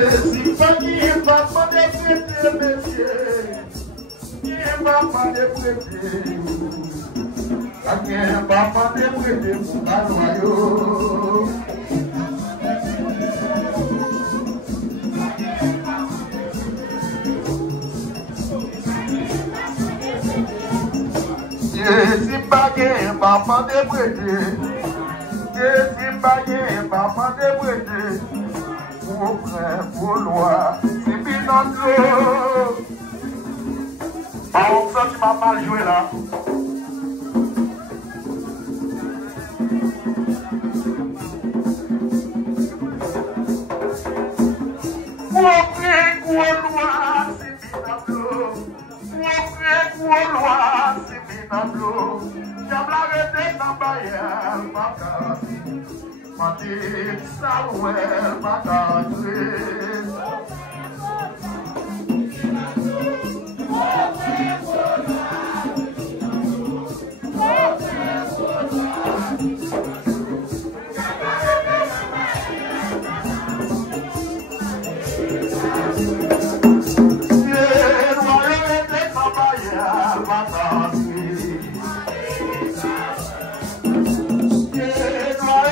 Si famille va pas de prêter, monsieur. Il va pas de prêter. Il va pas de prêter pour la noyau. Si bagay, va pas de prêter. Si bagay, va pas de prêter. Pour frère, pour loi, c'est bien dans l'eau. Alors, ça, tu m'as mal joué là. Pour frère, pour loi, c'est bien dans l'eau. Pour frère, pour loi, c'est bien dans l'eau. J'aime l'arrêter dans la barrière, ma carte. Ma dit, ça, ouais, ma carte.